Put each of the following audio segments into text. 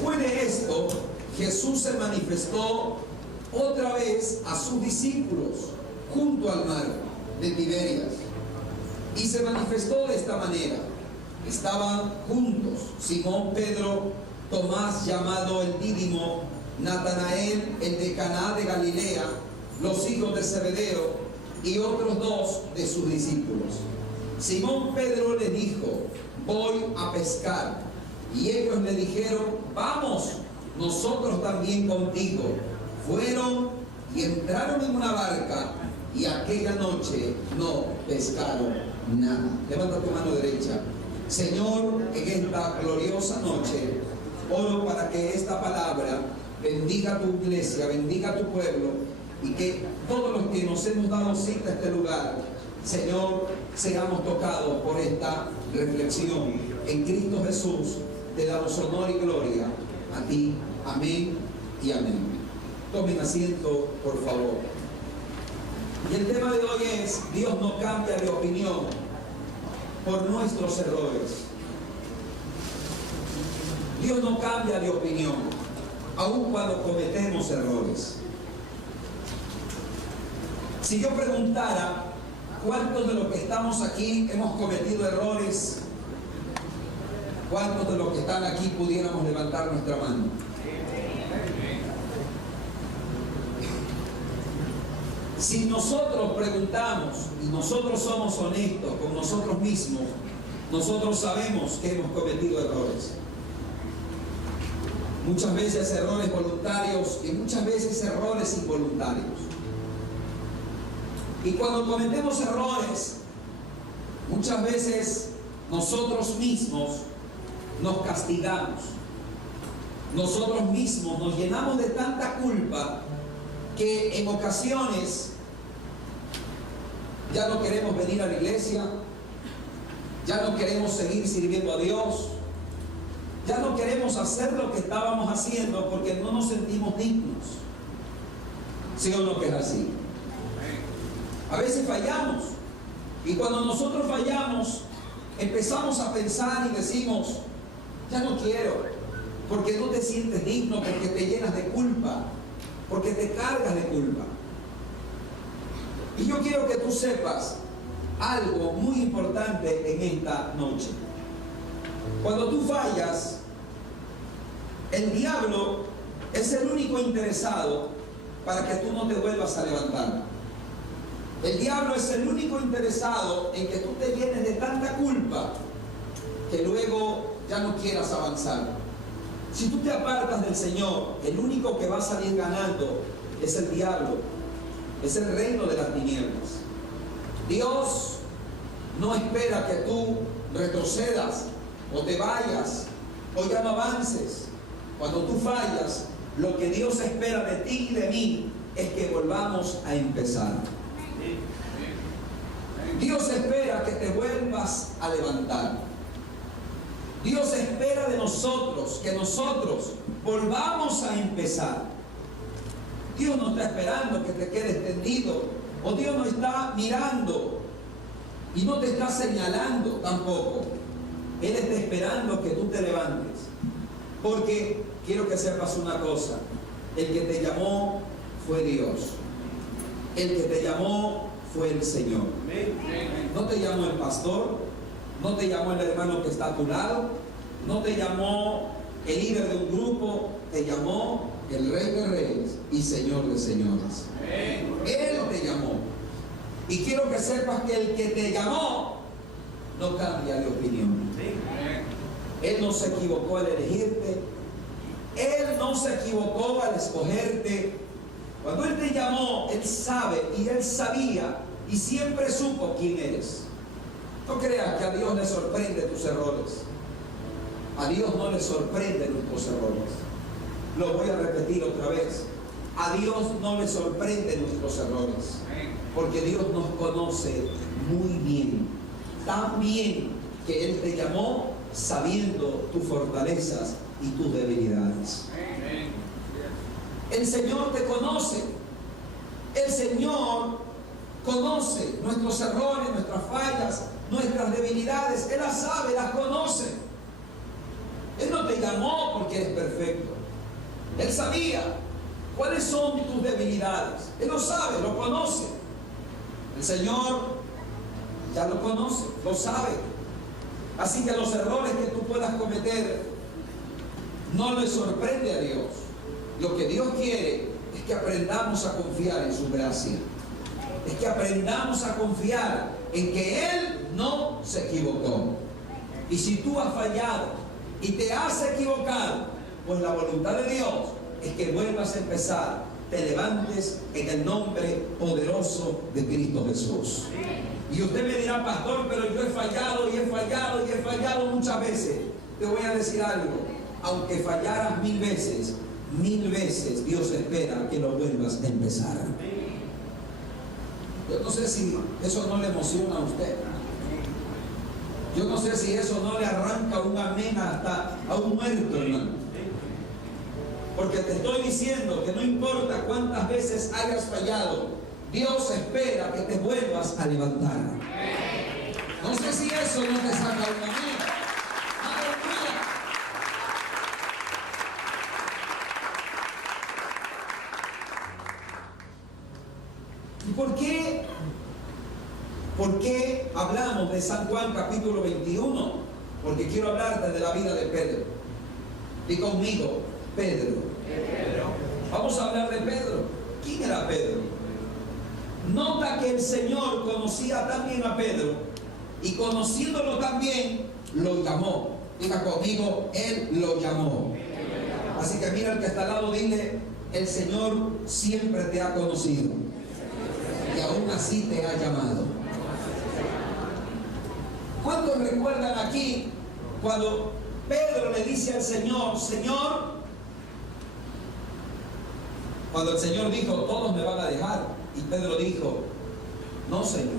Después de esto, Jesús se manifestó otra vez a sus discípulos junto al mar de Tiberias. Y se manifestó de esta manera. Estaban juntos Simón Pedro, Tomás llamado el Dídimo, Natanael el de Caná de Galilea, los hijos de Zebedeo y otros dos de sus discípulos. Simón Pedro le dijo: voy a pescar. Y ellos le dijeron: vamos, nosotros también contigo. Fueron y entraron en una barca, y aquella noche no pescaron nada. Levanta tu mano derecha. Señor, en esta gloriosa noche, oro para que esta palabra bendiga tu iglesia, bendiga tu pueblo, y que todos los que nos hemos dado cita a este lugar, Señor, seamos tocados por esta reflexión. En Cristo Jesús te damos honor y gloria a ti. Amén y amén. Tomen asiento, por favor. Y el tema de hoy es: Dios no cambia de opinión por nuestros errores. Dios no cambia de opinión, aun cuando cometemos errores. Si yo preguntara cuántos de los que estamos aquí hemos cometido errores, ¿cuántos de los que están aquí pudiéramos levantar nuestra mano? Si nosotros preguntamos y nosotros somos honestos con nosotros mismos, nosotros sabemos que hemos cometido errores. Muchas veces errores voluntarios y muchas veces errores involuntarios. Y cuando cometemos errores, muchas veces nosotros mismos nos castigamos. Nosotros mismos nos llenamos de tanta culpa que en ocasiones ya no queremos venir a la iglesia, ya no queremos seguir sirviendo a Dios, ya no queremos hacer lo que estábamos haciendo porque no nos sentimos dignos. ¿Sí o no que es así? A veces fallamos, y cuando nosotros fallamos empezamos a pensar y decimos: ya no quiero, porque no te sientes digno, porque te llenas de culpa, porque te cargas de culpa. Y yo quiero que tú sepas algo muy importante en esta noche. Cuando tú fallas, el diablo es el único interesado para que tú no te vuelvas a levantar. El diablo es el único interesado en que tú te llenes de tanta culpa que luego ya no quieras avanzar. Si tú te apartas del Señor, el único que va a salir ganando es el diablo, es el reino de las tinieblas. Dios no espera que tú retrocedas o te vayas o ya no avances. Cuando tú fallas, lo que Dios espera de ti y de mí es que volvamos a empezar. Dios espera que te vuelvas a levantar. Dios espera de nosotros que nosotros volvamos a empezar. Dios no está esperando que te quedes tendido, o Dios no está mirando y no te está señalando tampoco. Él está esperando que tú te levantes, porque quiero que sepas una cosa: el que te llamó fue Dios, el que te llamó fue el Señor. No te llamó el pastor, no te llamó el hermano que está a tu lado, no te llamó el líder de un grupo, te llamó el Rey de Reyes y Señor de Señores. Él te llamó. Y quiero que sepas que el que te llamó no cambia de opinión. Él no se equivocó al elegirte, Él no se equivocó al escogerte. Cuando Él te llamó, Él sabe y Él sabía y siempre supo quién eres. No creas que a Dios le sorprende tus errores. A Dios no le sorprenden nuestros errores. Lo voy a repetir otra vez: a Dios no le sorprenden nuestros errores, porque Dios nos conoce muy bien, tan bien que Él te llamó sabiendo tus fortalezas y tus debilidades. El Señor te conoce. El Señor conoce nuestros errores, nuestras fallas, nuestras debilidades. Él las sabe, las conoce. Él no te llamó porque eres perfecto. Él sabía cuáles son tus debilidades. Él lo sabe, lo conoce. El Señor ya lo conoce, lo sabe. Así que los errores que tú puedas cometer no le sorprende a Dios. Lo que Dios quiere es que aprendamos a confiar en su gracia. Es que aprendamos a confiar en que Él no se equivocó. Y si tú has fallado y te has equivocado, pues la voluntad de Dios es que vuelvas a empezar, te levantes en el nombre poderoso de Cristo Jesús. Y usted me dirá, pastor, pero yo he fallado y he fallado y he fallado muchas veces. Te voy a decir algo, aunque fallaras 1000 veces, 1000 veces Dios espera que lo vuelvas a empezar. Yo no sé si eso no le emociona a usted. Yo no sé si eso no le arranca un amén hasta a un muerto, hermano. Porque te estoy diciendo que no importa cuántas veces hayas fallado, Dios espera que te vuelvas a levantar. No sé si eso no te saca un amén. ¡Aleluya! ¿Y por qué? ¿Por qué hablamos de San Juan capítulo 21? Porque quiero hablarte de la vida de Pedro. Di conmigo, Pedro. Vamos a hablar de Pedro. ¿Quién era Pedro? Nota que el Señor conocía también a Pedro y conociéndolo también lo llamó. Diga conmigo, Él lo llamó. Así que mira al que está al lado, dile, el Señor siempre te ha conocido y aún así te ha llamado. ¿Cuántos recuerdan aquí cuando Pedro le dice al Señor, Señor? Cuando el Señor dijo, todos me van a dejar. Y Pedro dijo, no, Señor,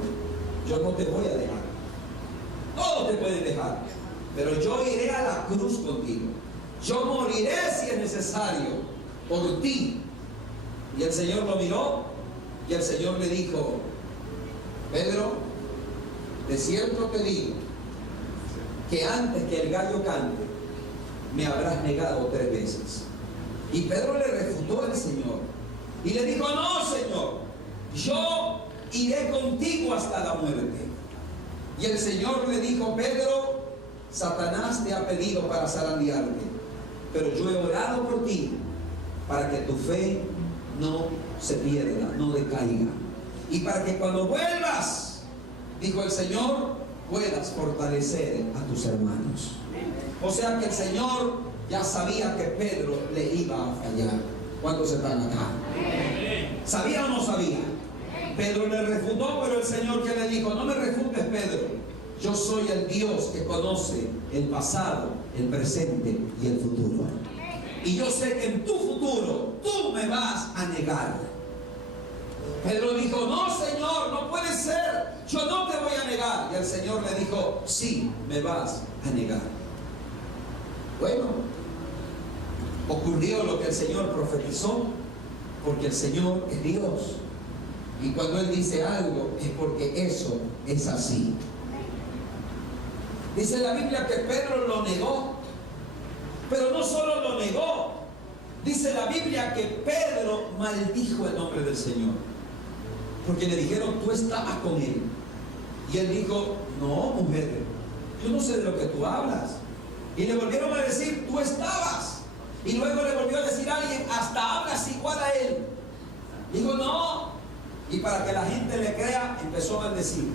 yo no te voy a dejar. Todos te pueden dejar, pero yo iré a la cruz contigo. Yo moriré si es necesario por ti. Y el Señor lo miró y el Señor le dijo, Pedro, de cierto te digo que antes que el gallo cante me habrás negado 3 veces. Y Pedro le refutó al Señor y le dijo, no, Señor, yo iré contigo hasta la muerte. Y el Señor le dijo, Pedro, Satanás te ha pedido para zarandearte, pero yo he orado por ti para que tu fe no se pierda, no decaiga. Y para que cuando vuelvas, dijo el Señor, puedas fortalecer a tus hermanos. O sea que el Señor ya sabía que Pedro le iba a fallar. ¿Cuántos están acá? ¿Sabía o no sabía? Pedro le refutó, pero el Señor que le dijo, no me refutes, Pedro. Yo soy el Dios que conoce el pasado, el presente y el futuro. Y yo sé que en tu futuro tú me vas a negar. Pedro dijo, no, Señor, no puede ser. Yo no te voy a negar. Y el Señor le dijo, sí, me vas a negar. Bueno, ocurrió lo que el Señor profetizó, porque el Señor es Dios. Y cuando Él dice algo es porque eso es así. Dice la Biblia que Pedro lo negó, pero no solo lo negó, dice la Biblia que Pedro maldijo el nombre del Señor, porque le dijeron, tú estabas con él. Y él dijo, no, mujer, yo no sé de lo que tú hablas. Y le volvieron a decir, tú estabas. Y luego le volvió a decir a alguien, hasta hablas igual a él. Dijo, no. Y para que la gente le crea, empezó a maldecir.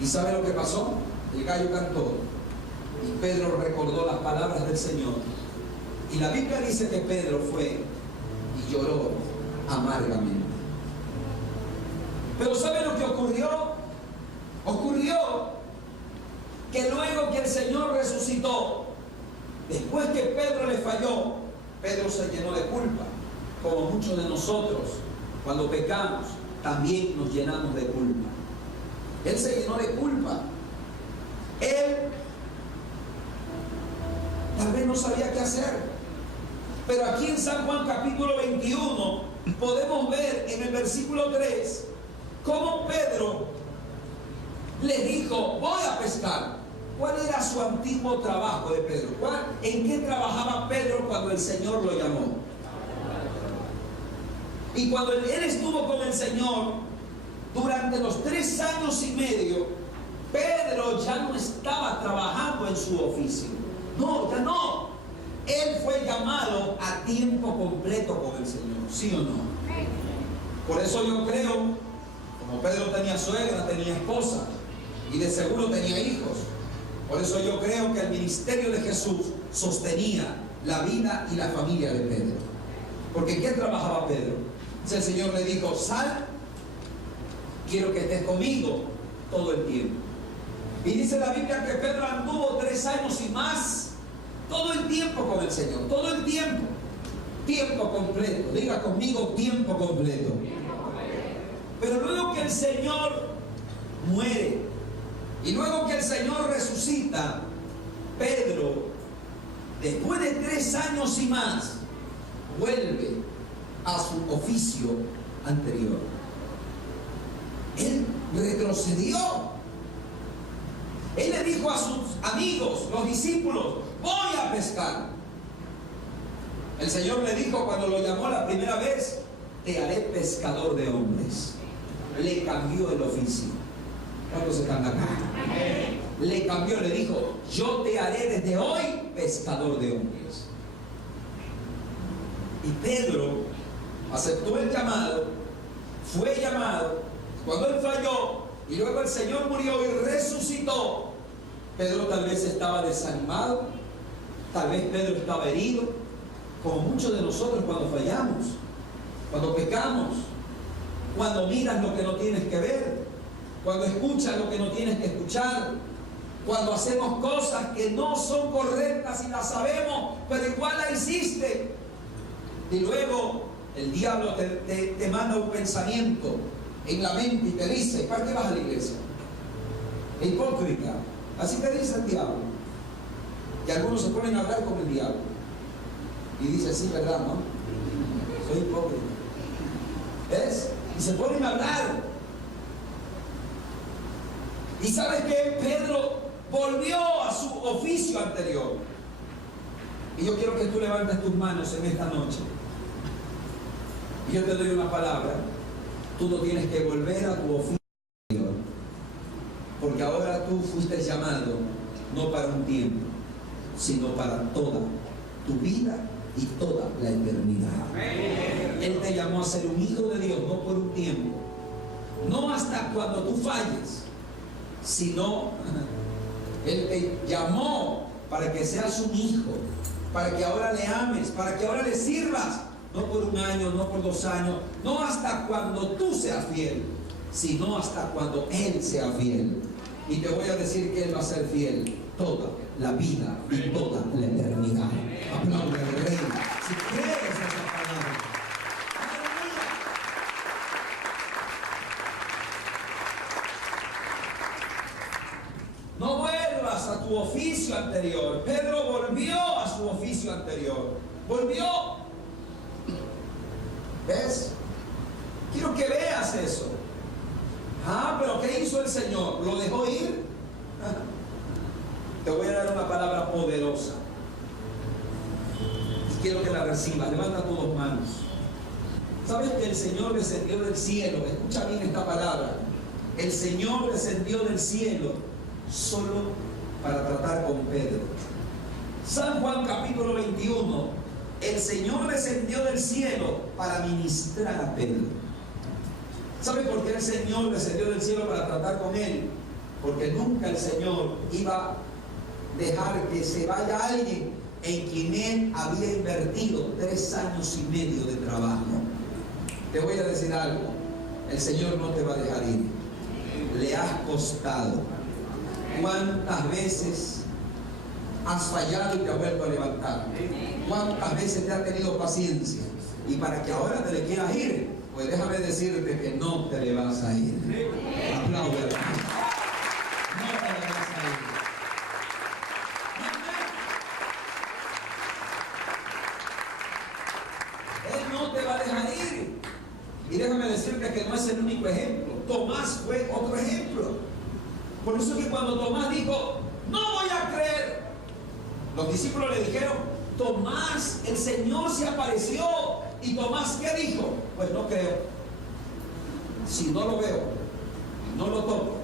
¿Y sabe lo que pasó? El gallo cantó y Pedro recordó las palabras del Señor. Y la Biblia dice que Pedro fue y lloró amargamente. Pero ¿sabe lo que ocurrió? Ocurrió que luego que el Señor resucitó, después que Pedro le falló, Pedro se llenó de culpa. Como muchos de nosotros, cuando pecamos, también nos llenamos de culpa. Él se llenó de culpa. Él tal vez no sabía qué hacer. Pero aquí en San Juan capítulo 21 podemos ver en el versículo 3 cómo Pedro le dijo, voy a pescar. ¿cuál era su antiguo trabajo de Pedro? ¿En qué trabajaba Pedro cuando el Señor lo llamó? Y cuando él estuvo con el Señor, durante los 3 años y medio, Pedro ya no estaba trabajando en su oficio. No, ya no. Él fue llamado a tiempo completo con el Señor, ¿sí o no? Por eso yo creo, como Pedro tenía suegra, tenía esposa y de seguro tenía hijos, por eso yo creo que el ministerio de Jesús sostenía la vida y la familia de Pedro. Porque ¿en qué trabajaba Pedro? El Señor le dijo: sal, quiero que estés conmigo todo el tiempo. Y dice la Biblia que Pedro anduvo 3 años y más, todo el tiempo con el Señor, todo el tiempo, tiempo completo. Diga conmigo: tiempo completo. Pero luego que el Señor muere y luego que el Señor resucita, Pedro, después de 3 años y más, vuelve a su oficio anterior. Él retrocedió. Él le dijo a sus amigos, los discípulos: voy a pescar. El Señor le dijo cuando lo llamó la primera vez: te haré pescador de hombres. Le cambió el oficio. ¿Cuántos están acá? Le cambió, le dijo: yo te haré desde hoy pescador de hombres. Y Pedro aceptó el llamado, fue llamado. Cuando él falló y luego el Señor murió y resucitó, Pedro tal vez estaba desanimado, tal vez Pedro estaba herido, como muchos de nosotros cuando fallamos, cuando pecamos, cuando miras lo que no tienes que ver, cuando escuchas lo que no tienes que escuchar, cuando hacemos cosas que no son correctas y las sabemos, pero igual la hiciste. Y luego el diablo te manda un pensamiento en la mente y te dice: ¿para qué vas a la iglesia? Hipócrita. Así te dice el diablo. Y algunos se ponen a hablar con el diablo y dice: sí, ¿verdad, no? Soy hipócrita. ¿Ves? Y se ponen a hablar. ¿Y sabes qué? Pedro volvió a su oficio anterior. Y yo quiero que tú levantes tus manos en esta noche. Y yo te doy una palabra. Tú no tienes que volver a tu oficio anterior, porque ahora tú fuiste llamado no para un tiempo, sino para toda tu vida y toda la eternidad. Él te llamó a ser un hijo de Dios, no por un tiempo, no hasta cuando tú falles, sino Él te llamó para que seas un hijo, para que ahora le ames, para que ahora le sirvas. No por 1 año, no por 2 años, no hasta cuando tú seas fiel, sino hasta cuando Él sea fiel. Y te voy a decir que Él va a ser fiel toda la vida y toda la eternidad. Aplaude al Rey si crees esa palabra. No vuelvas a tu oficio anterior. Pedro volvió a su oficio anterior. Volvió. ¿Ves? Quiero que veas eso. Pero ¿qué hizo el Señor? ¿Lo dejó ir? Te voy a dar una palabra poderosa y quiero que la recibas. Levanta tus 2 manos. ¿Sabes que el Señor descendió del cielo? Escucha bien esta palabra. El Señor descendió del cielo solo para tratar con Pedro. San Juan capítulo 21. El Señor descendió del cielo para ministrar a Pedro. ¿Sabe por qué el Señor descendió del cielo para tratar con él? Porque nunca el Señor iba a dejar que se vaya alguien en quien Él había invertido 3 años y medio de trabajo. Te voy a decir algo: el Señor no te va a dejar ir. Le has costado. ¿Cuántas veces has fallado y te has vuelto a levantar? ¿Cuántas veces te ha tenido paciencia? Y para que ahora te le quieras ir, pues déjame decirte que no te le vas a ir. Aplaude. No te le vas a ir. Él no te va a dejar ir. Y déjame decirte que no es el único ejemplo. Tomás fue otro ejemplo. Por eso que cuando Tomás dijo: no Los discípulos le dijeron: Tomás, el Señor se apareció. Y Tomás, ¿qué dijo? Pues no creo. Si no lo veo, no lo toco,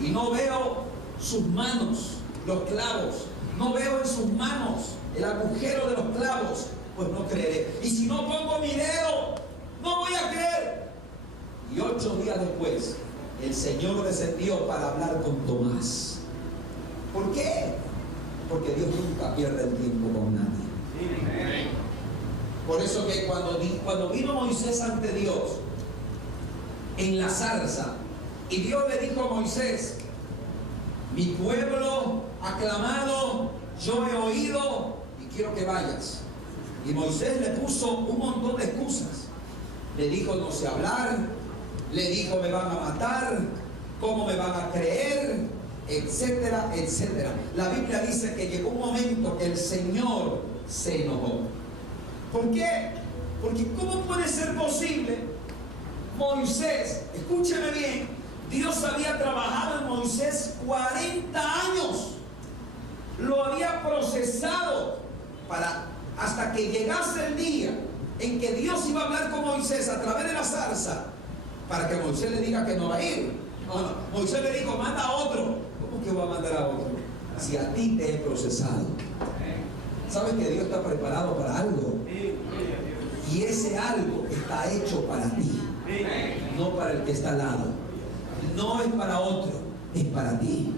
y no veo sus manos, los clavos, no veo en sus manos el agujero de los clavos, pues no creeré. Y si no pongo mi dedo, no voy a creer. Y 8 días después, el Señor descendió para hablar con Tomás. ¿Por qué? Porque Dios nunca pierde el tiempo con nadie. Por eso que cuando vino Moisés ante Dios en la zarza, y Dios le dijo a Moisés: mi pueblo ha clamado, yo he oído y quiero que vayas. Y Moisés le puso un montón de excusas. Le dijo: no sé hablar. Le dijo: me van a matar. ¿Cómo me van a creer? Etcétera, etcétera. La Biblia dice que llegó un momento que el Señor se enojó. ¿Por qué? Porque ¿cómo puede ser posible? Moisés, escúcheme bien, Dios había trabajado en Moisés 40 años. Lo había procesado hasta que llegase el día en que Dios iba a hablar con Moisés a través de la zarza, para que Moisés le diga que no va a ir. No, Moisés le dijo: manda a otro. ¿Cómo que va a mandar a otro? Si a ti te he procesado. ¿Sabes que Dios está preparado para algo? Y ese algo está hecho para ti, no para el que está al lado. No es para otro, es para ti.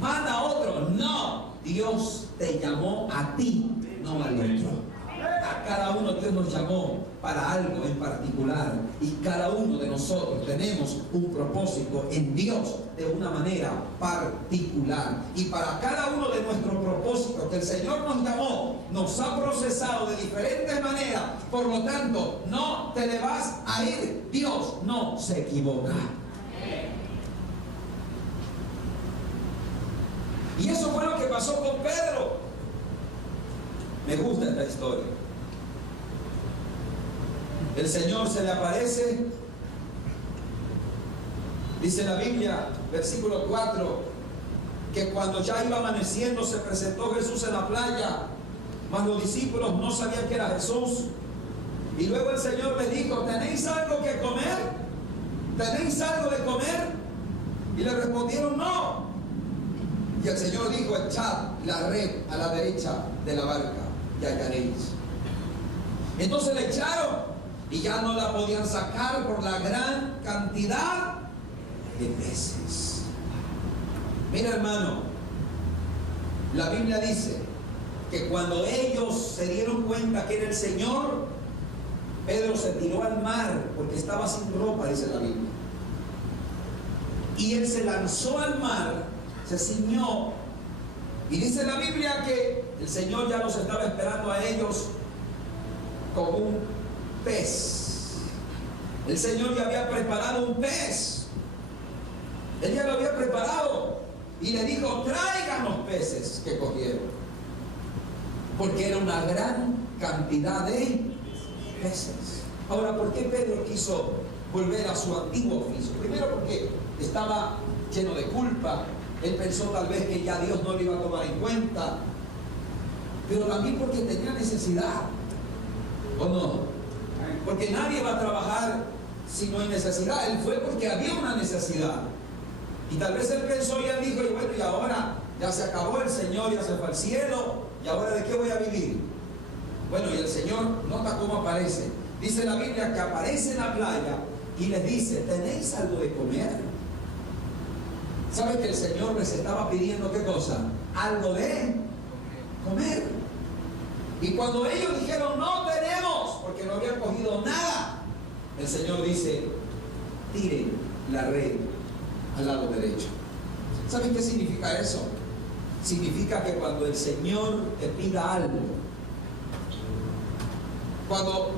Manda a otro. No, Dios te llamó a ti, no al otro. A cada uno Dios nos llamó para algo en particular, y cada uno de nosotros tenemos un propósito en Dios de una manera particular. Y para cada uno de nuestros propósitos que el Señor nos llamó, nos ha procesado de diferentes maneras. Por lo tanto, no te le vas a ir. Dios no se equivoca. Y eso fue lo que pasó con Pedro. Me gusta esta historia. El Señor se le aparece. Dice la Biblia, versículo 4, que cuando ya iba amaneciendo se presentó Jesús en la playa, mas los discípulos no sabían que era Jesús. Y luego el Señor les dijo: ¿tenéis algo que comer? ¿Tenéis algo de comer? Y le respondieron: no. Y el Señor dijo: echad la red a la derecha de la barca y hallaréis. Entonces le echaron y ya no la podían sacar por la gran cantidad de peces. Mira, hermano, la Biblia dice que cuando ellos se dieron cuenta que era el Señor, Pedro se tiró al mar porque estaba sin ropa, dice la Biblia. Y él se lanzó al mar, se ciñó, y dice la Biblia que el Señor ya los estaba esperando a ellos con un pez. El Señor ya había preparado un pez. Él ya lo había preparado y le dijo: traigan los peces que cogieron, porque era una gran cantidad de peces. Ahora, ¿por qué Pedro quiso volver a su antiguo oficio? Primero, porque estaba lleno de culpa. Él pensó tal vez que ya Dios no lo iba a tomar en cuenta, pero también porque tenía necesidad. ¿O no? Porque nadie va a trabajar si no hay necesidad. Él fue porque había una necesidad. Y tal vez él pensó y él dijo: y bueno, y ahora ya se acabó, el Señor ya se fue al cielo, ¿y ahora de qué voy a vivir? Bueno, y el Señor, nota cómo aparece. Dice la Biblia que aparece en la playa y les dice: ¿tenéis algo de comer? ¿Sabes que el Señor les estaba pidiendo qué cosa? Algo de comer. Y cuando ellos dijeron: no tenemos, porque no habían cogido nada, el Señor dice: tiren la red al lado derecho. ¿Saben qué significa eso? Significa que cuando el Señor te pida algo, cuando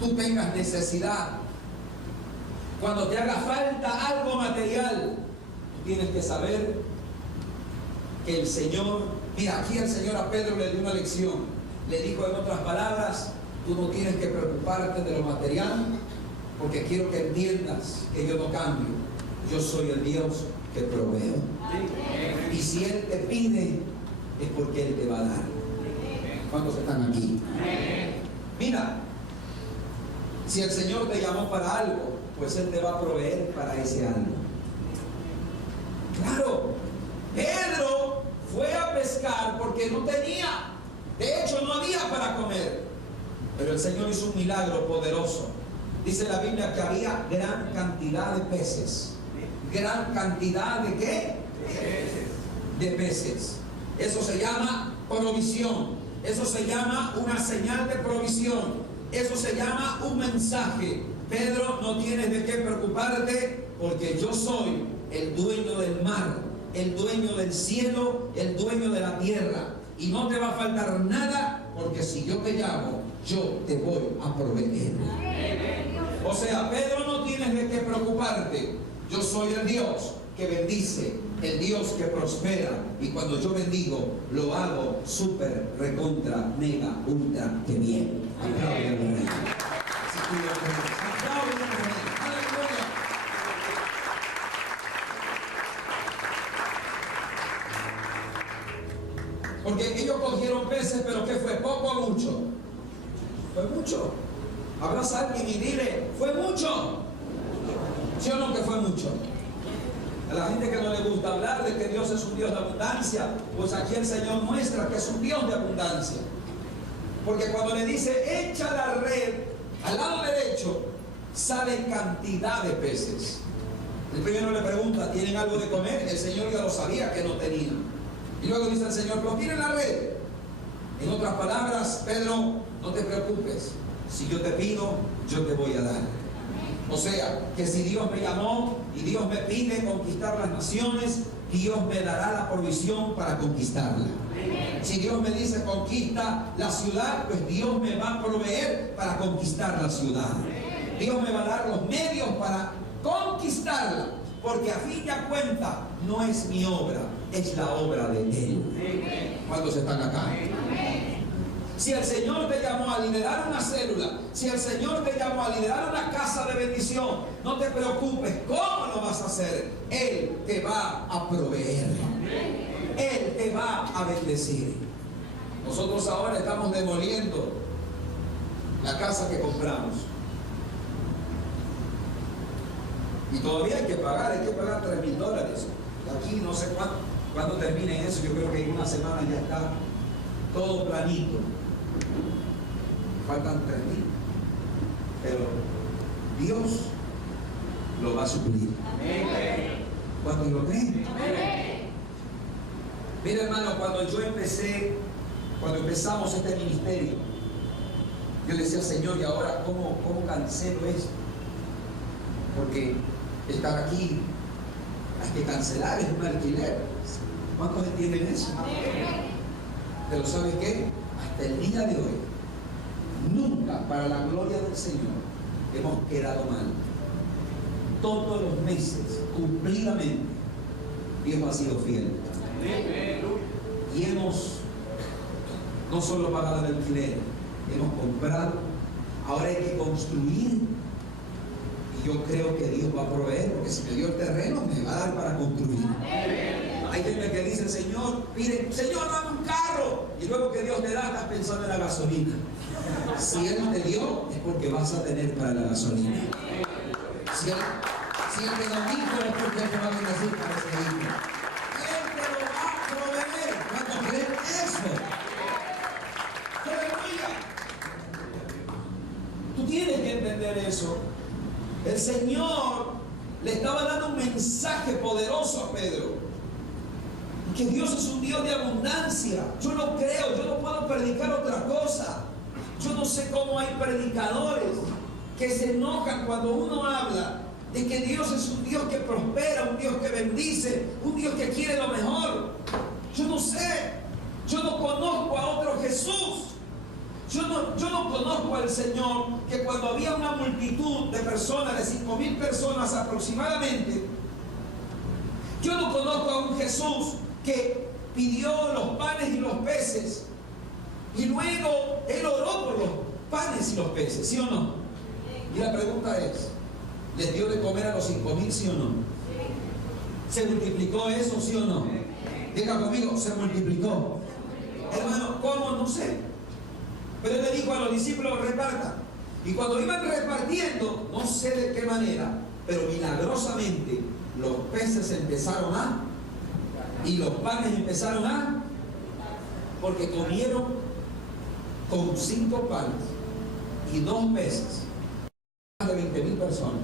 tú tengas necesidad, cuando te haga falta algo material, tú tienes que saber que el Señor, mira, aquí el Señor a Pedro le dio una lección. Le dijo en otras palabras: tú no tienes que preocuparte de lo material, porque quiero que entiendas que yo no cambio. Yo soy el Dios que proveo. Y si Él te pide es porque Él te va a dar. ¿Cuántos están aquí? Mira, si el Señor te llamó para algo, pues Él te va a proveer para ese algo. Claro, Pedro fue a pescar porque no tenía, de hecho no había para comer, pero el Señor hizo un milagro poderoso. Dice la Biblia que había gran cantidad de peces. ¿Gran cantidad de qué? De peces. Eso se llama provisión. Eso se llama una señal de provisión. Eso se llama un mensaje. Pedro, no tienes de qué preocuparte, porque yo soy el dueño del mar, el dueño del cielo, el dueño de la tierra. Y no te va a faltar nada, porque si yo te llamo, yo te voy a proveer. O sea, Pedro, no tienes de qué preocuparte. Yo soy el Dios que bendice, el Dios que prospera. Y cuando yo bendigo, lo hago súper, recontra, mega, ultra, que bien. Apláudele al Rey. Si tú lo crees, apláudele al Rey. Aleluya. Porque ellos cogieron peces, pero ¿qué fue? ¿Poco o mucho? Fue mucho. Abraza a alguien y dile, fue mucho. ¿Sí o no que fue mucho? A la gente que no le gusta hablar de que Dios es un Dios de abundancia, pues aquí el Señor muestra que es un Dios de abundancia. Porque cuando le dice, echa la red al lado derecho, sale cantidad de peces. El primero le pregunta, ¿tienen algo de comer? El Señor ya lo sabía que no tenía. Y luego dice el Señor, ¿pero tienen la red? En otras palabras, Pedro, no te preocupes. Si yo te pido, yo te voy a dar. O sea, que si Dios me llamó y Dios me pide conquistar las naciones, Dios me dará la provisión para conquistarla. Si Dios me dice conquista la ciudad, pues Dios me va a proveer para conquistar la ciudad. Dios me va a dar los medios para conquistarla, porque a fin de cuentas no es mi obra, es la obra de Él. ¿Cuántos están acá? Si el Señor te llamó a liderar una célula, si el Señor te llamó a liderar una casa de bendición, no te preocupes, ¿cómo lo vas a hacer? Él te va a proveer. Él te va a bendecir. Nosotros ahora estamos demoliendo la casa que compramos. Y todavía hay que pagar $3,000. Aquí no sé cuándo termine eso, yo creo que en una semana ya está todo planito. Faltan 3,000. Pero Dios lo va a suplir. ¿Cuántos lo creen? Mira, hermano, cuando empezamos este ministerio, yo decía, Señor, ¿y ahora cómo cancelo esto? Porque estar aquí hay que cancelar, es un alquiler. ¿Cuántos entienden eso? Pero ¿sabe qué? Hasta el día de hoy, nunca, para la gloria del Señor, hemos quedado mal. Todos los meses, cumplidamente, Dios ha sido fiel. Y hemos no solo pagado el alquiler, hemos comprado, ahora hay que construir. Y yo creo que Dios va a proveer, porque si me dio el terreno, me va a dar para construir. Hay gente que dice, Señor, pide, Señor, dame un carro. Y luego que Dios te da, estás pensando en la gasolina. Si Él te dio, es porque vas a tener para la gasolina. Si Él te da un hijo, es porque Él te va a bendecir para ese hijo. Él te lo va a proveer. ¿Cuántos creen eso? ¡Aleluya! Tú tienes que entender eso. El Señor le estaba dando un mensaje poderoso a Pedro. Que Dios es un Dios de abundancia. Yo no creo, yo no puedo predicar otra cosa. Yo no sé cómo hay predicadores que se enojan cuando uno habla de que Dios es un Dios que prospera, un Dios que bendice, un Dios que quiere lo mejor. Yo no sé, yo no conozco a otro Jesús. Yo no conozco al Señor que cuando había una multitud de personas, de 5,000 personas aproximadamente, yo no conozco a un Jesús que pidió los panes y los peces y luego Él oró por los panes y los peces, ¿sí o no? Y la pregunta es, ¿les dio de comer a los 5,000, sí o no? ¿Se multiplicó eso, sí o no? Diga conmigo, se multiplicó. Hermano, ¿cómo? No sé. Pero él le dijo a los discípulos, repartan. Y cuando iban repartiendo, no sé de qué manera, pero milagrosamente los peces empezaron y los panes empezaron porque comieron con 5 panes y 2 peces, más de 20.000 personas.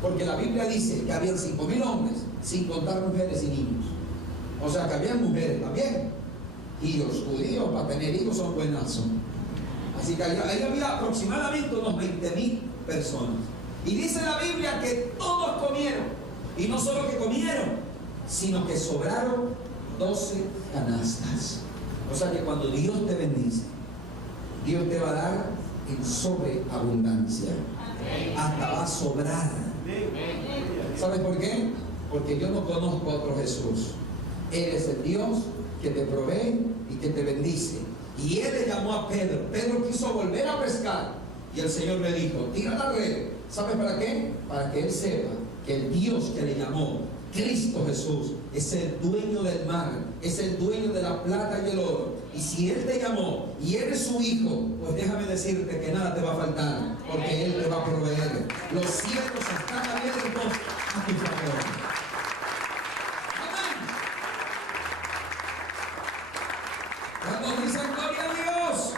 Porque la Biblia dice que habían 5.000 hombres, sin contar mujeres y niños. O sea que habían mujeres también. Y los judíos para tener hijos son buenazos. Así que ahí había aproximadamente unos 20.000 personas. Y dice la Biblia que todos comieron. Y no solo que comieron, sino que sobraron 12 canastas. O sea que cuando Dios te bendice, Dios te va a dar en sobreabundancia. Hasta va a sobrar. ¿Sabes por qué? Porque yo no conozco a otro Jesús. Él es el Dios que te provee y que te bendice. Y él le llamó a Pedro. Pedro quiso volver a pescar. Y el Señor le dijo, tira la red. ¿Sabes para qué? Para que él sepa que el Dios que le llamó, Cristo Jesús, es el dueño del mar, es el dueño de la plata y el oro. Y si Él te llamó y eres su hijo, pues déjame decirte que nada te va a faltar, porque Él te va a proveer. Los cielos están abiertos a tu favor. Amén. Cuando dicen gloria a Dios,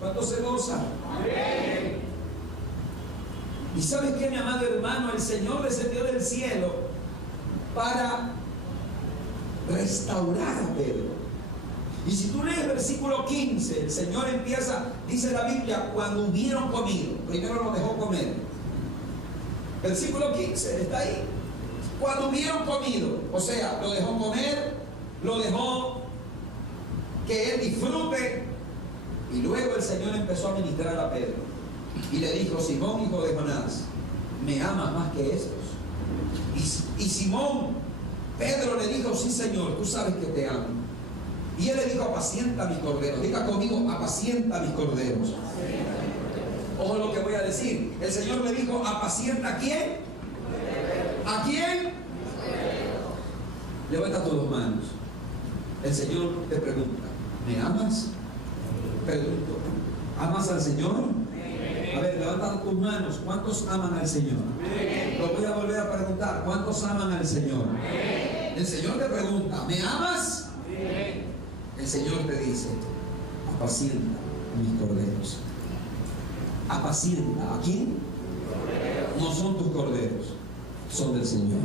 ¿cuánto se goza? Amén. Y ¿sabes qué, mi amado hermano? El Señor descendió del cielo para restaurar a Pedro. Y si tú lees el versículo 15, el Señor empieza, dice la Biblia, cuando hubieron comido. Primero lo dejó comer. Versículo 15, está ahí. Cuando hubieron comido, o sea, lo dejó comer, lo dejó que él disfrute. Y luego el Señor empezó a ministrar a Pedro. Y le dijo, Simón, hijo de Jonás, ¿me amas más que estos? Y Simón, Pedro le dijo, sí, Señor, tú sabes que te amo. Y él le dijo, apacienta mis corderos. Diga conmigo, apacienta mis corderos. Ojo lo que voy a decir. El Señor le dijo, apacienta ¿a quién? ¿A quién? Levanta tus 2 manos. El Señor te pregunta, ¿me amas? Pregunto, ¿amas al Señor? A ver, levanta tus manos. ¿Cuántos aman al Señor? Lo voy a volver a preguntar. ¿Cuántos aman al Señor? El Señor te pregunta, ¿me amas? El Señor te dice, apacienta mis corderos. Apacienta. ¿A quién? No son tus corderos, son del Señor.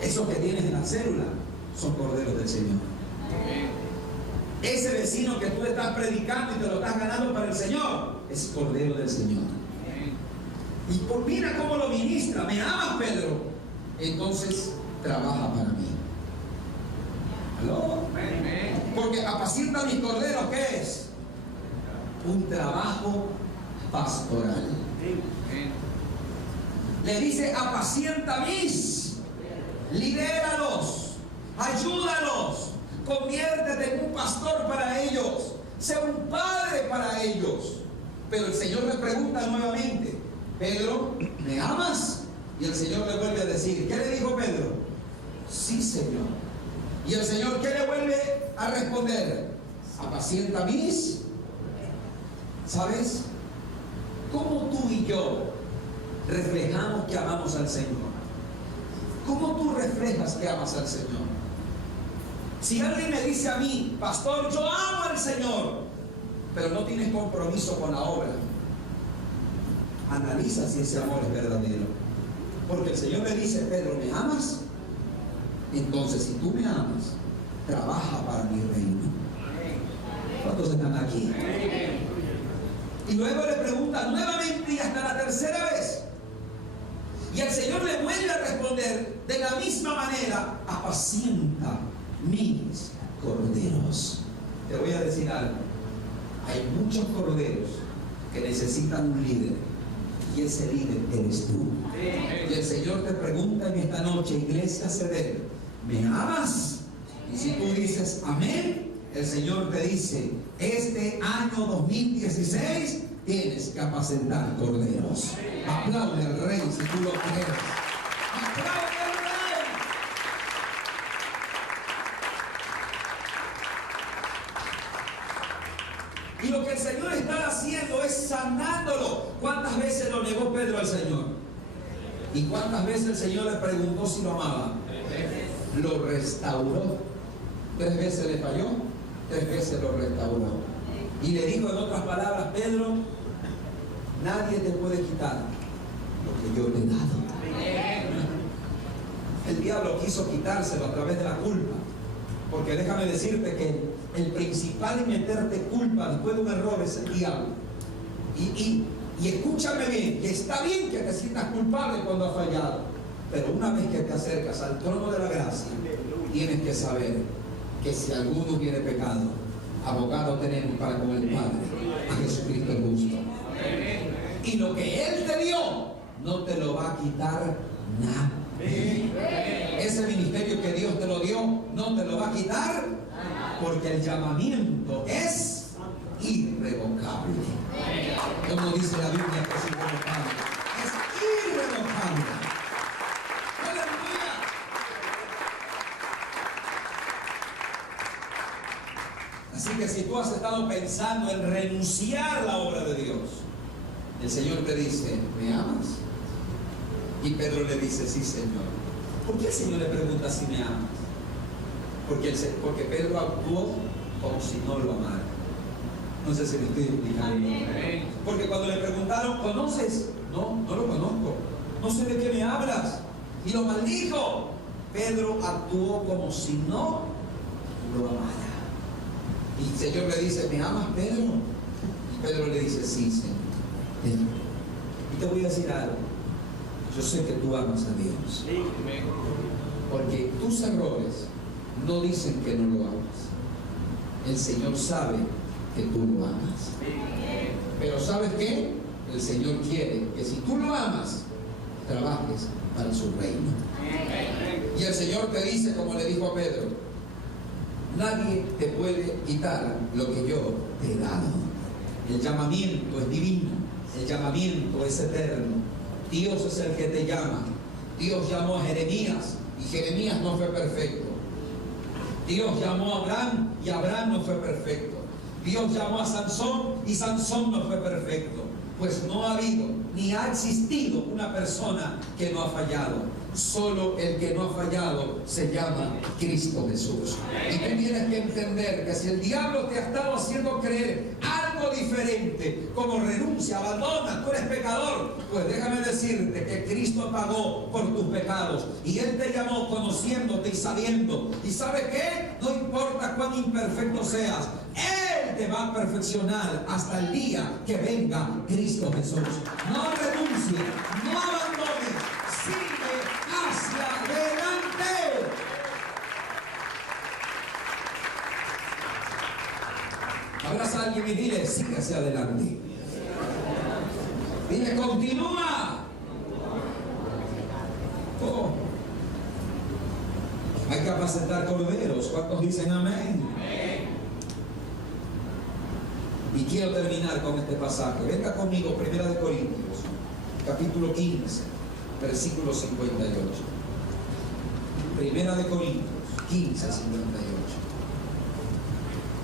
Esos que tienes en la célula son corderos del Señor. Ese vecino que tú estás predicando y te lo estás ganando para el Señor es cordero del Señor. Y mira cómo lo ministra. ¿Me amas, Pedro? Entonces trabaja para mí. ¿Aló? Porque apacienta mis corderos, ¿qué es? Un trabajo pastoral. Le dice, apacienta mis, lidéralos, ayúdalos, conviértete en un pastor para ellos, sé un padre para ellos. Pero el Señor le pregunta nuevamente, Pedro, ¿me amas? Y el Señor le vuelve a decir, ¿qué le dijo Pedro? Sí, Señor. Y el Señor, ¿qué le vuelve a responder? Apacienta mis. ¿Sabes? ¿Cómo tú y yo reflejamos que amamos al Señor? ¿Cómo tú reflejas que amas al Señor? Si alguien me dice a mí, pastor, yo amo al Señor, pero no tienes compromiso con la obra, analiza si ese amor es verdadero. Porque el Señor me dice, Pedro, ¿me amas? Entonces, si tú me amas, trabaja para mi reino. ¿Cuántos están aquí? Y luego le pregunta nuevamente y hasta la tercera vez. Y el Señor le vuelve a responder de la misma manera, apacienta mis corderos. Te voy a decir algo. Hay muchos corderos que necesitan un líder. Y ese líder eres tú. Y el Señor te pregunta en esta noche, iglesia Cedel, ¿me amas? Y si tú dices amén, el Señor te dice, este año 2016 tienes que apacentar corderos. Aplaude al Rey si tú lo crees. Aplaude al Rey. Y lo que el Señor está haciendo es sanándolo. ¿Cuántas veces lo negó Pedro al Señor? ¿Y cuántas veces el Señor le preguntó si lo amaba? Lo restauró. 3 veces le falló, 3 veces lo restauró. Y le dijo en otras palabras: Pedro, nadie te puede quitar lo que yo te he dado. El diablo quiso quitárselo a través de la culpa. Porque déjame decirte que el principal en meterte culpa después de un error es el diablo. Y escúchame bien, que está bien que te sientas culpable cuando has fallado, pero una vez que te acercas al trono de la gracia, tienes que saber que si alguno hubiere pecado, abogado tenemos para con el Padre, a Jesucristo el justo. Y lo que Él te dio, no te lo va a quitar nada. Ese ministerio que Dios te lo dio, no te lo va a quitar, porque el llamamiento es irrevocable. Como dice la Biblia que es irrevocable. Es irrevocable. ¡Aleluya! Así que si tú has estado pensando en renunciar a la obra de Dios, el Señor te dice: ¿me amas? Y Pedro le dice: sí, Señor. ¿Por qué el Señor le pregunta si me amas? Porque Pedro actuó como si no lo amara. No sé si me estoy explicando. Porque cuando le preguntaron: ¿conoces? No, no lo conozco. No sé de qué me hablas. Y lo maldijo. Pedro actuó como si no lo amara. Y el Señor le dice: ¿me amas, Pedro? Y Pedro le dice: sí, Señor. Y te voy a decir algo. Yo sé que tú amas a Dios. Porque tus errores no dicen que no lo amas. El Señor sabe que tú lo amas. Pero ¿sabes qué? El Señor quiere que si tú lo amas, trabajes para su reino. Y el Señor te dice, como le dijo a Pedro: nadie te puede quitar lo que yo te he dado. El llamamiento es divino. El llamamiento es eterno. Dios es el que te llama. Dios llamó a Jeremías y Jeremías no fue perfecto. Dios llamó a Abraham y Abraham no fue perfecto. Dios llamó a Sansón y Sansón no fue perfecto. Pues no ha habido ni ha existido una persona que no ha fallado. Solo el que no ha fallado se llama Cristo Jesús. Y tú tienes que entender que si el diablo te ha estado haciendo creer algo diferente, como renuncia, abandona, tú eres pecador, pues déjame decirte que Cristo pagó por tus pecados. Y Él te llamó conociéndote y sabiendo. ¿Y sabe qué? No importa cuán imperfecto seas, Él te va a perfeccionar hasta el día que venga Cristo Jesús. No renuncies, no abandones, sigue hacia adelante. Abraza a alguien y dile: sigue hacia adelante. Dile: continúa. Oh. Hay que apacentar corderos. ¿Cuántos dicen amén? Y quiero terminar con este pasaje. Venga conmigo, 1 Corintios, capítulo 15, versículo 58. 1 Corintios 15, 58.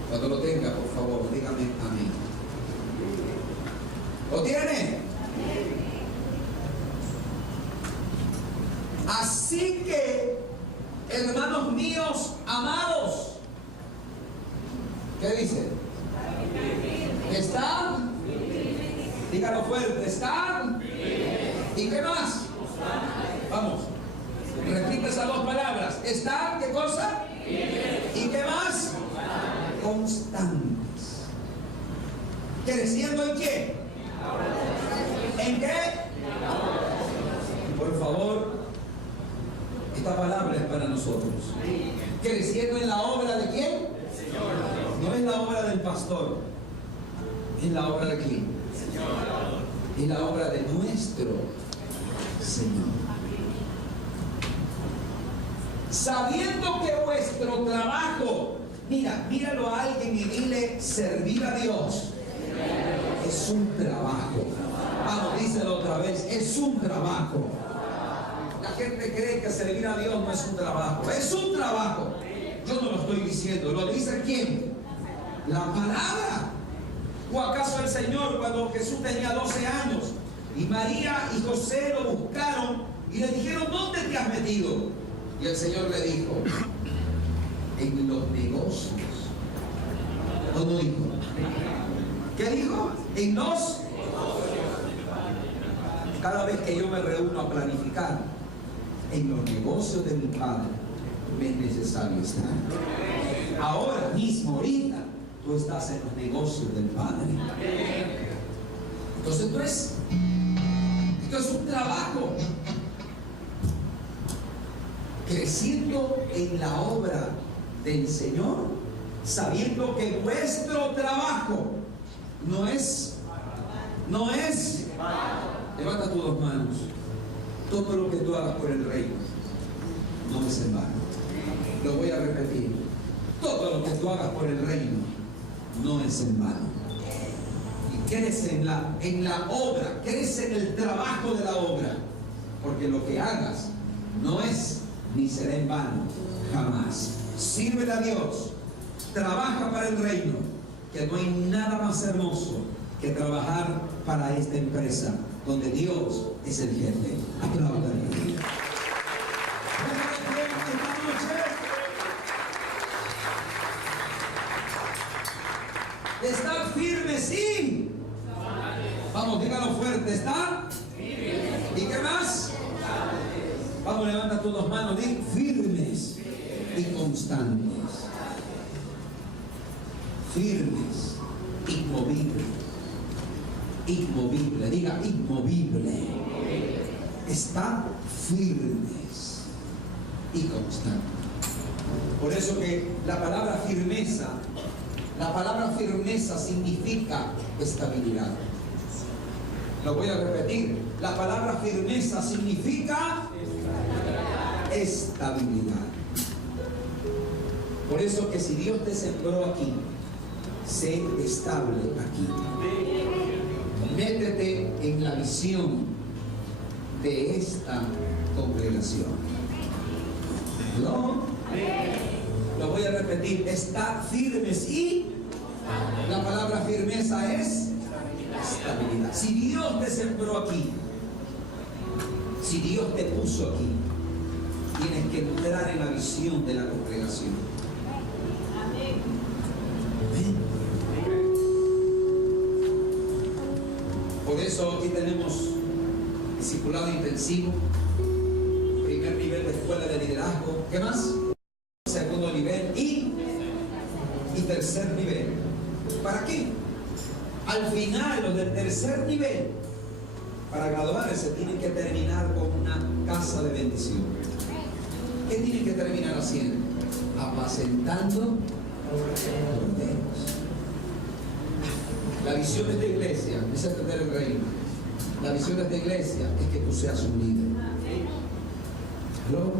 Cuando lo tenga, por favor, dígame amén. ¿Lo tiene? Así que, hermanos míos amados, ¿qué dice? ¿Están? Dígalo fuerte. ¿Están? ¿Y qué más? Vamos. Repite esas 2 palabras. ¿Están? ¿Qué cosa? ¿Y qué más? Constantes. ¿Creciendo en qué? ¿En qué? Por favor, esta palabra es para nosotros. ¿Creciendo en la obra de quién? No es la obra del pastor, es la obra de quién? Es la obra de nuestro Señor. Sabiendo que vuestro trabajo, míralo a alguien y dile: servir a Dios es un trabajo. Vamos, díselo otra vez: es un trabajo. La gente cree que servir a Dios no es un trabajo. Es un trabajo. Yo no lo estoy diciendo. ¿Lo dice quién? La palabra. Señor cuando Jesús tenía 12 años. Y María y José lo buscaron y le dijeron: ¿dónde te has metido? Y el Señor le dijo: en los negocios. ¿O no dijo? ¿Qué dijo? En los. Cada vez que yo me reúno a planificar, en los negocios de mi Padre me es necesario estar. Ahora mismo, ahorita, tú estás en los negocios del Padre. Entonces esto es un trabajo. Creciendo en la obra del Señor, sabiendo que vuestro trabajo no es. Levanta tus dos manos. Todo lo que tú hagas por el reino no es en vano. Lo voy a repetir. Todo lo que tú hagas por el reino no es en vano. Y crece en la obra, crece en el trabajo de la obra. Porque lo que hagas no es ni será en vano, jamás. Sírvele a Dios, trabaja para el reino, que no hay nada más hermoso que trabajar para esta empresa donde Dios es el jefe. Apláudale. Está firme, sí. Vamos, dígalo fuerte. Está firme. ¿Y qué más? Vamos, levanta tus dos manos. Di: firmes y constantes. Firmes, inmovibles. Inmovible, diga inmovible. Está firmes y constantes. Por eso que la palabra firmeza significa estabilidad. Lo voy a repetir. La palabra firmeza significa estabilidad. Por eso que si Dios te sembró aquí, sé estable aquí. Métete en la visión de esta congregación. ¿No? Lo voy a repetir. Estar firmes y la palabra firmeza es estabilidad. Si Dios te sembró aquí, si Dios te puso aquí, tienes que entrar en la visión de la congregación. Amén. Por eso aquí tenemos discipulado intensivo, primer nivel de escuela de liderazgo. ¿Qué más? Segundo nivel y tercer nivel. ¿Para qué? Al final, los del tercer nivel, para graduarse, tienen que terminar con una casa de bendición. ¿Qué tienen que terminar haciendo? Apacentando corderos. La visión de esta iglesia es entender el reino. La visión de esta iglesia es que tú seas un líder. ¿Aló?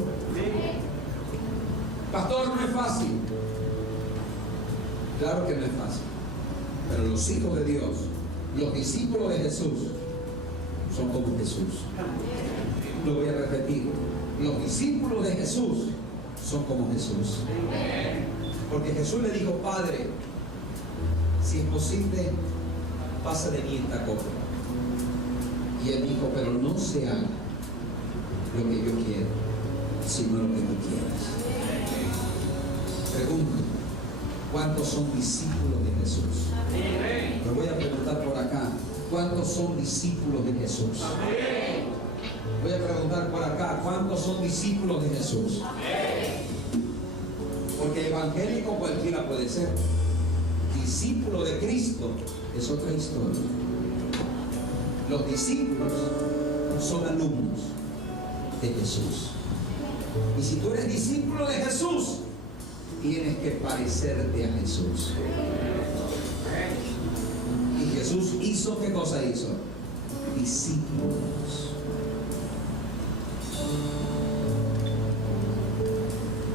Pastor, no es fácil. Claro que no es fácil. Pero los hijos de Dios, los discípulos de Jesús, son como Jesús. Lo voy a repetir. Los discípulos de Jesús son como Jesús. Porque Jesús le dijo: Padre, si es posible, pasa de mí esta copa. Y él dijo: pero no se haga lo que yo quiero, sino lo que tú quieras. Pregunto: ¿cuántos son discípulos de Jesús? Me voy a preguntar por acá: ¿cuántos son discípulos de Jesús? Voy a preguntar por acá: ¿cuántos son discípulos de Jesús? Porque evangélico cualquiera puede ser. Discípulo de Cristo es otra historia. Los discípulos son alumnos de Jesús. Y si tú eres discípulo de Jesús, tienes que parecerte a Jesús. Y Jesús hizo, ¿qué cosa hizo? Discípulos.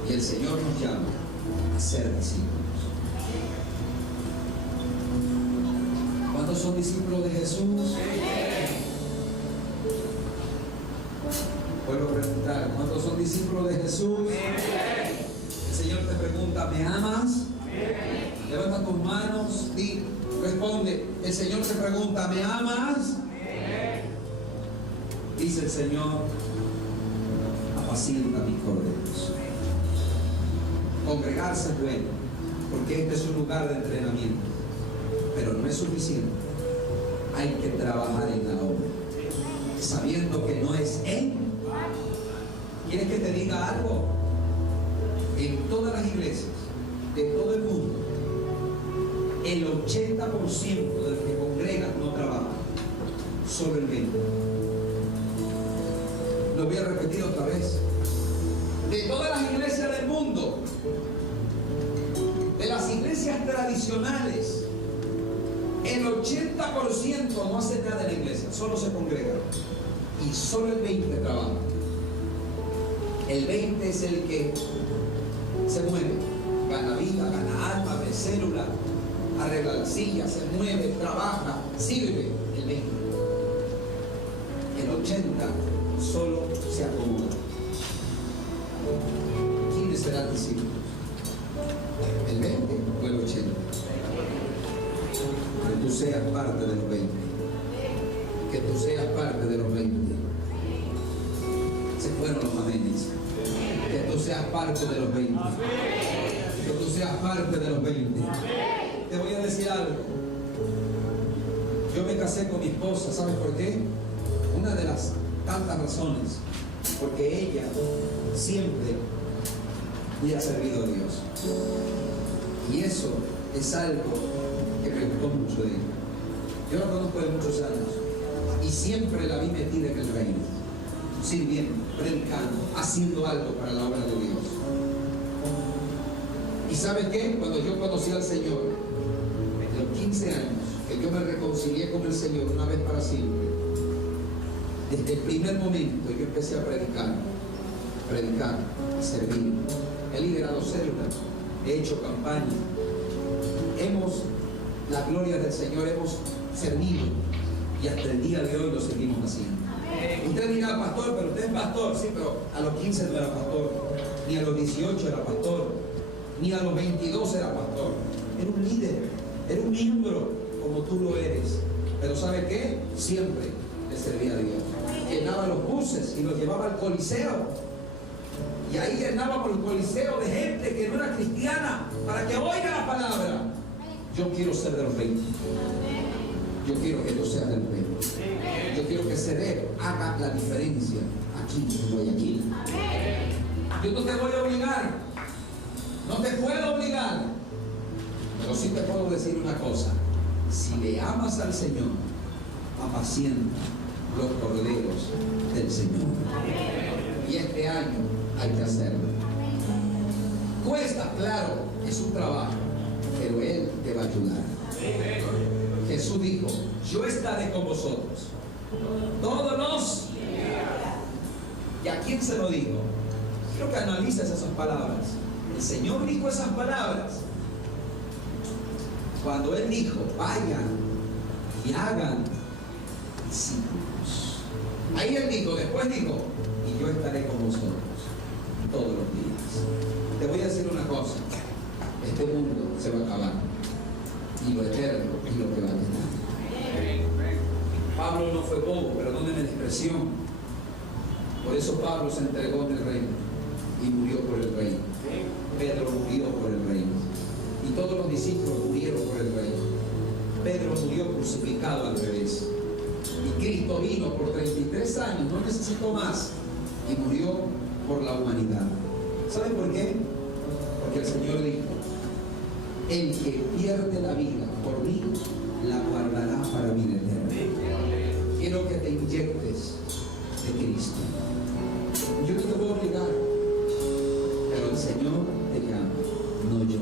Y el Señor nos llama a ser discípulos. ¿Cuántos son discípulos de Jesús? Vuelvo a preguntar: ¿cuántos son discípulos de Jesús? El Señor te pregunta: ¿me amas? Levanta tus manos, di: yo responde, el Señor te pregunta, ¿me amas? Dice el Señor, apacienta mis corderos. Congregarse es bueno, porque este es un lugar de entrenamiento, pero no es suficiente. Hay que trabajar en la obra, sabiendo que no es en. ¿Quieres que te diga algo? En todas las iglesias de todo el mundo, el 80% de los que congregan no trabajan, solo el 20%. Lo voy a repetir otra vez. De todas las iglesias del mundo, de las iglesias tradicionales, el 80% no hace nada en la iglesia, solo se congrega. Y solo el 20% trabaja. El 20% es el que se mueve, gana vida, gana alma, ve célula, arregla la silla, se mueve, trabaja, sirve. El 20%. El 80% solo se acomoda. ¿Quiénes serán discípulos? ¿El 20% o el 80%? Que tú seas parte de los 20%. Que tú seas parte de los 20%. Se fueron los amenes. Que tú seas parte de los 20%. Que tú seas parte de los 20%. Te voy a decir algo. Yo me casé con mi esposa, ¿sabes por qué? Una de las tantas razones, porque ella siempre me ha servido a Dios. Y eso es algo que me gustó mucho de ella. Yo la conozco de muchos años y siempre la vi metida en el reino, sirviendo, predicando, haciendo algo para la obra de Dios. ¿Y sabes qué? Cuando yo conocí al Señor, de los 15 años, que yo me reconcilié con el Señor una vez para siempre, desde el primer momento yo empecé a predicar, servir. He liderado células, he hecho campaña. La gloria del Señor, hemos servido y hasta el día de hoy lo seguimos haciendo. Usted dirá, pastor, pero usted es pastor. Sí, pero a los 15 no era pastor, ni a los 18 era pastor, ni a los 22 era pastor. Era un líder, era un miembro como tú lo eres. Pero ¿sabe qué? Siempre le servía a Dios. Llenaba los buses y los llevaba al Coliseo. Y ahí llenábamos el Coliseo de gente que no era cristiana para que oiga la palabra. Yo quiero ser de los 20. Yo quiero que yo sea del 20. Yo quiero que Cedeo haga la diferencia aquí en Guayaquil. Yo no te voy a obligar. No te puedo obligar. Pero sí te puedo decir una cosa. Si le amas al Señor, apacienta los corderos del Señor. Y este año hay que hacerlo. Cuesta, claro, es un trabajo, pero Él te va a ayudar. Jesús dijo, yo estaré con vosotros todos los días. ¿Y a quién se lo dijo? Quiero que analices esas palabras. El Señor dijo esas palabras cuando Él dijo, vayan y hagan discípulos. Ahí Él dijo, después dijo, y yo estaré con vosotros todos los días. Te voy a decir una cosa, este mundo se va a acabar, y lo eterno es lo que va a quedar. Pablo no fue bobo, perdónenme la expresión. Por eso Pablo se entregó en el reino y murió por el reino. Pedro murió por el reino y todos los discípulos murieron por el reino. Pedro murió crucificado al revés y Cristo vino por 33 años, no necesitó más, y murió por la humanidad. ¿Saben por qué? Porque el Señor dijo, el que pierde la vida por mí, la guardará para vida eterna. Quiero que te inyectes de Cristo. Yo no te voy a obligar, pero el Señor te llama, no yo.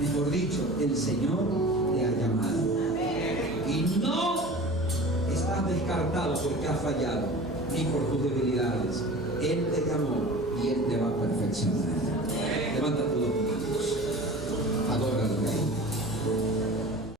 Mejor dicho, el Señor te ha llamado. Y no estás descartado porque has fallado, ni por tus debilidades. Él te llamó y Él te va a perfeccionar. Levanta tus dos manos. Adóralo.